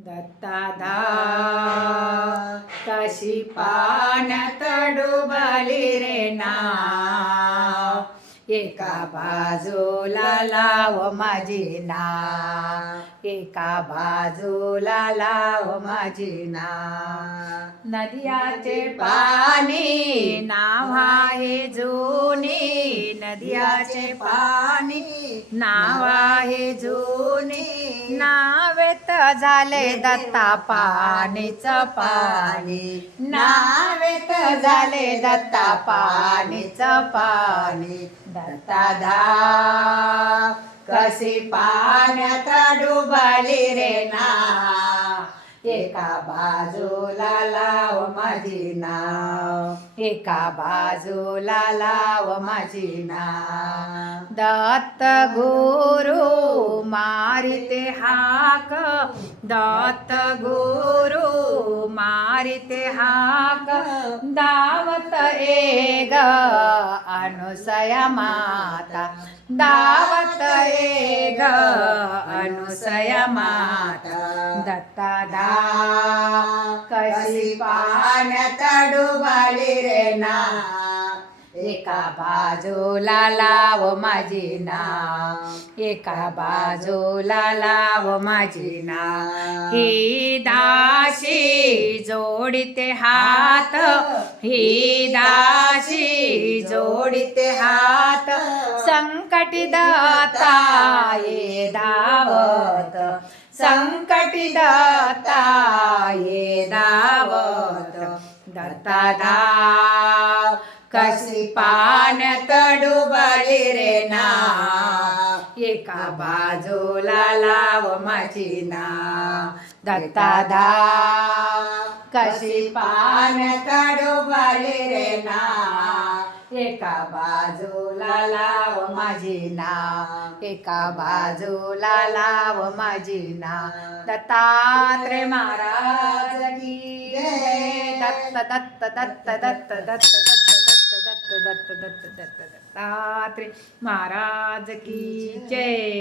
दत्तादा कशी पाण्यात डुबली रे नाव, एका बाजूला लाव माझी नाव, एका बाजूला लाव माझी नाव. नदियाचे पाणी नाव आहे जुनी, नदियाचे पाणी नाव आहे जुनी, नावेत झाले दत्ता पाणीच पाणी, नावेत झाले दत्ता पाणीच पाणी. दत्तादा कशी पाण्यात डुबली रे नाव, एका बाजूला लाव माझी नाव, एका बाजूला लाव माझी नाव. दत्त गुरु मारिते हाक, दत्त गुरु मारिते हाक, दावत ए ग अनुसया माता, दावत ए ग अनुसया माता. दत्तादा कशी पाण्यात डुबली रे नाव, एका बाजूला लाव माझी नाव, एका बाजूला लाव माझी नाव. ही दासी जोडिते हात, ही दासी जोडिते हात, संकटी दत्ता ये धावत, संकटी दत्ता ये धावत. दत्तादा कशी पाण्यात डुबली रे नाव, एका बाजूला लाव माझी नाव. दत्तादा कशी पाण्यात डुबली रे नाव, एका बाजूला लाव माझी नाव, एका बाजूला लाव माझी नाव. दत्तात्रय महाराज की जय. दत्त दत्त दत्त दत्त दत्त दत्त दत्त दत्त दत्त दत्त दत्त दत्तात्रय महाराज की जय.